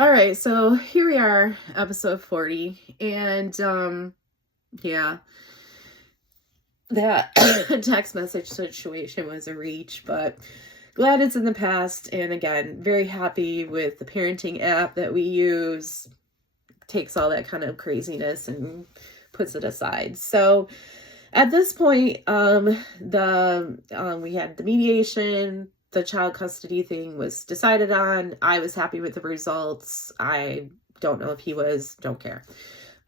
All right, so here we are, episode 40, and yeah, that text message situation was a reach, but glad it's in the past. And again, very happy with the parenting app that we use. Takes all that kind of craziness and puts it aside. So at this point, we had the mediation. The child custody thing was decided on. I was happy with the results. I don't know if he was, don't care.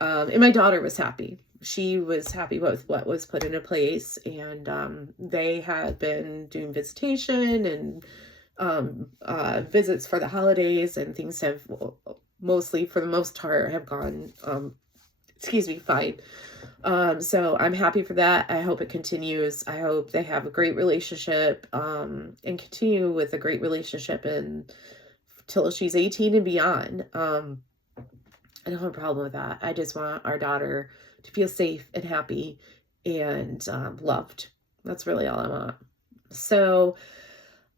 And my daughter was happy. She was happy with what was put into place. And they had been doing visitation and visits for the holidays, and things have mostly, for the most part, have gone, fine. So I'm happy for that. I hope it continues. I hope they have a great relationship, and continue with a great relationship until she's 18 and beyond. I don't have a problem with that. I just want our daughter to feel safe and happy and loved. That's really all I want. So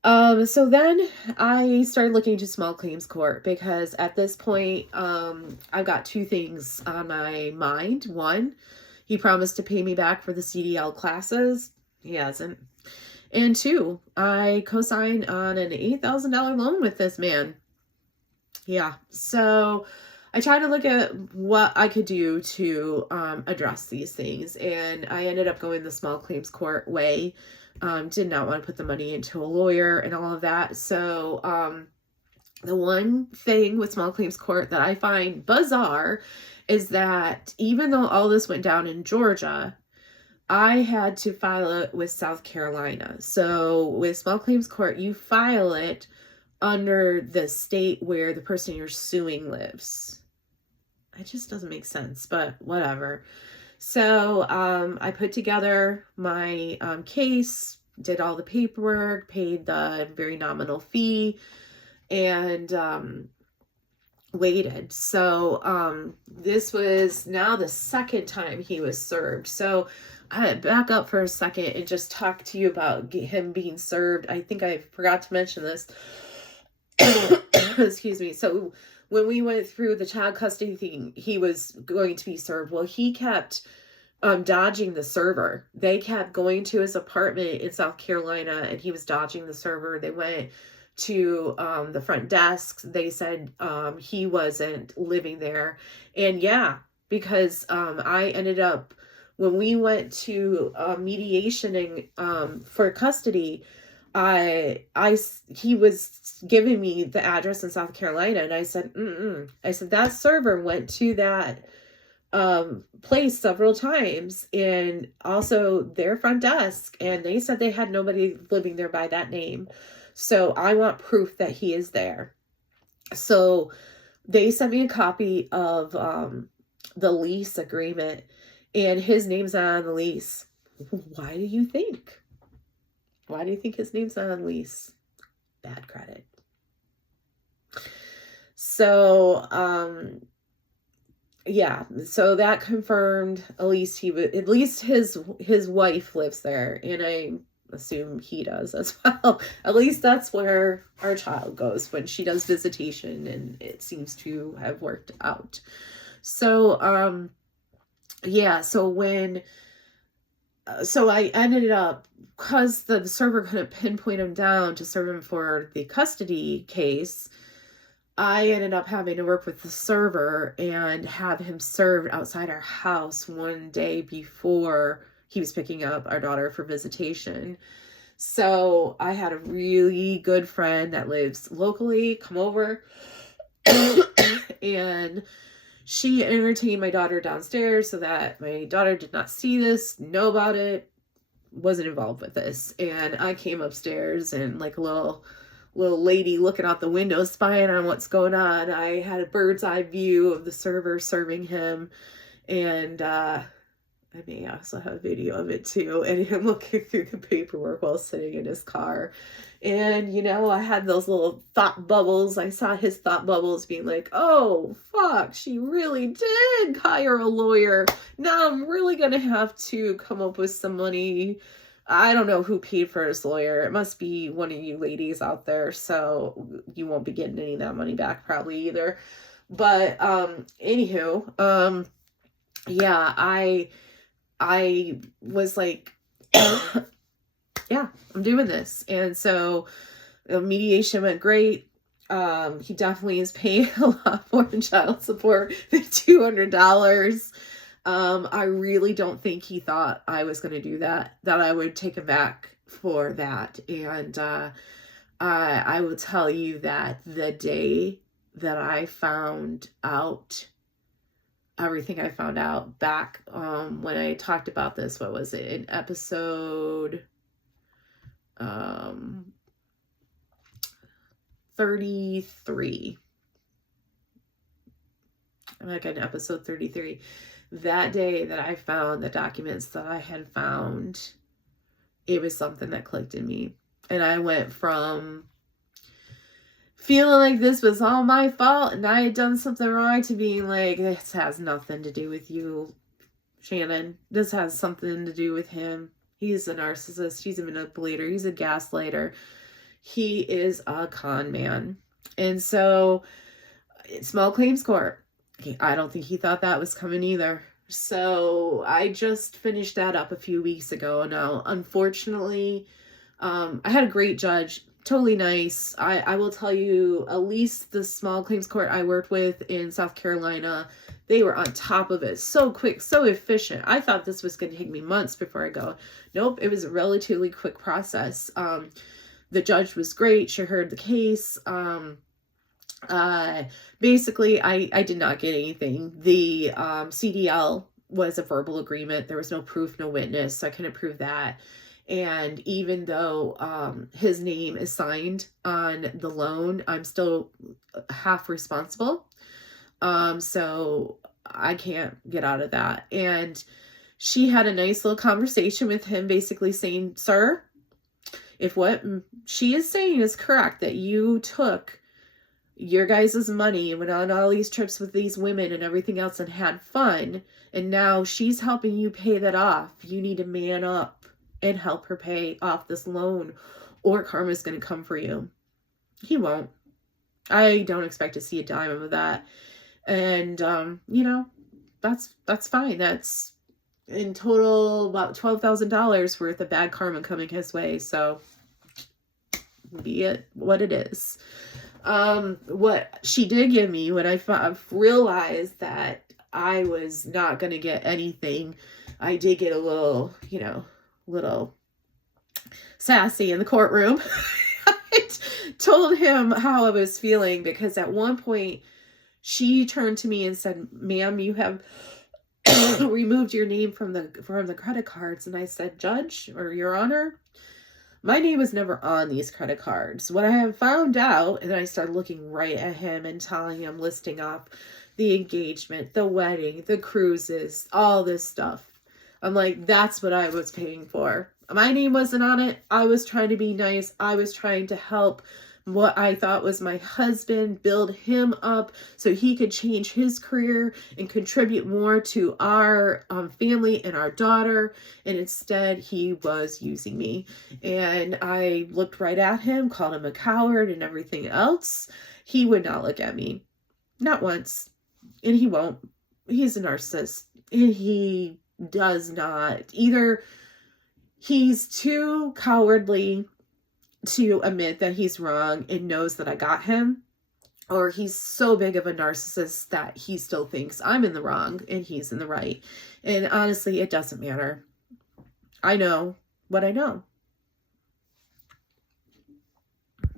then I started looking into small claims court, because at this point, I've got two things on my mind. One, he promised to pay me back for the CDL classes. He hasn't. And two, I co-signed on an $8,000 loan with this man. Yeah. So I tried to look at what I could do to address these things, and I ended up going the small claims court way. Did not want to put the money into a lawyer and all of that. So the one thing with small claims court that I find bizarre is that even though all this went down in Georgia, I had to file it with South Carolina. So with small claims court, you file it under the state where the person you're suing lives. It just doesn't make sense, but whatever. So I put together my case, did all the paperwork, paid the very nominal fee, and waited. So this was now the second time he was served. So I back up for a second and just talk to you about him being served. I think I forgot to mention this. Excuse me. So when we went through the child custody thing, he was going to be served. Well, he kept dodging the server. They kept going to his apartment in South Carolina, and he was dodging the server. They went to the front desk. They said he wasn't living there. And yeah, because I ended up, when we went to mediation for custody, he was giving me the address in South Carolina, and I said, I said, that server went to that place several times, and also their front desk, and they said they had nobody living there by that name. So I want proof that he is there. So they sent me a copy of the lease agreement, and his name's not on the lease. Why do you think? Why do you think his name's not on the lease? Bad credit. So yeah, so that confirmed at least his wife lives there, and I assume he does as well. At least that's where our child goes when she does visitation, and it seems to have worked out. So yeah, so I ended up, because the server couldn't pinpoint him down to serve him for the custody case, I ended up having to work with the server and have him served outside our house one day before he was picking up our daughter for visitation. So I had a really good friend that lives locally come over, and she entertained my daughter downstairs so that my daughter did not see this, know about it, wasn't involved with this. And I came upstairs, and like a little lady looking out the window, spying on what's going on, I had a bird's eye view of the server serving him. And I may also have a video of it too, and him looking through the paperwork while sitting in his car. And, you know, I had those little thought bubbles. I saw his thought bubbles being like, oh, fuck, she really did hire a lawyer. Now I'm really going to have to come up with some money I don't know who paid for his lawyer. It must be one of you ladies out there, so you won't be getting any of that money back probably either. But anywho, yeah, I was like, yeah, I'm doing this. And so the mediation went great. He definitely is paying a lot more in child support than $200. I really don't think he thought I was going to do that I would take him back for that. And I will tell you that the day that I found out everything I found out back when I talked about this, what was it, in episode 33. Like in episode 33. That day that I found the documents that I had found, it was something that clicked in me. And I went from feeling like this was all my fault and I had done something wrong to being like, this has nothing to do with you, Shannon. This has something to do with him. He's a narcissist. He's a manipulator. He's a gaslighter. He is a con man. And so, small claims court. I don't think he thought that was coming either. So I just finished that up a few weeks ago. Now, unfortunately, I had a great judge, totally nice. I will tell you, at least the small claims court I worked with in South Carolina, they were on top of it. So quick, so efficient. I thought this was going to take me months before I go. Nope, it was a relatively quick process. The judge was great. She heard the case. Basically, I did not get anything. The CDL was a verbal agreement. There was no proof, no witness, so I couldn't prove that. And even though his name is signed on the loan, I'm still half responsible. So I can't get out of that. And she had a nice little conversation with him, basically saying, sir, if what she is saying is correct, that you took your guys' money and went on all these trips with these women and everything else and had fun, and now she's helping you pay that off, you need to man up and help her pay off this loan, or karma's going to come for you. He won't. I don't expect to see a dime of that. And, you know, that's fine. That's in total about $12,000 worth of bad karma coming his way. So be it what it is. What she did give me when I realized that I was not going to get anything, I did get a little, little sassy in the courtroom. I told him how I was feeling, because at one point she turned to me and said, ma'am, you have removed your name from the credit cards. And I said, Judge, or Your Honor, my name was never on these credit cards. What I have found out, and I started looking right at him and telling him, listing off the engagement, the wedding, the cruises, all this stuff. I'm like, that's what I was paying for. My name wasn't on it. I was trying to be nice. I was trying to help what I thought was my husband, build him up so he could change his career and contribute more to our family and our daughter. And instead, he was using me. And I looked right at him, called him a coward and everything else. He would not look at me. Not once. And he won't. He's a narcissist. And he does not. Either he's too cowardly to admit that he's wrong and knows that I got him, or he's so big of a narcissist that he still thinks I'm in the wrong and he's in the right. And honestly, it doesn't matter. I know what I know.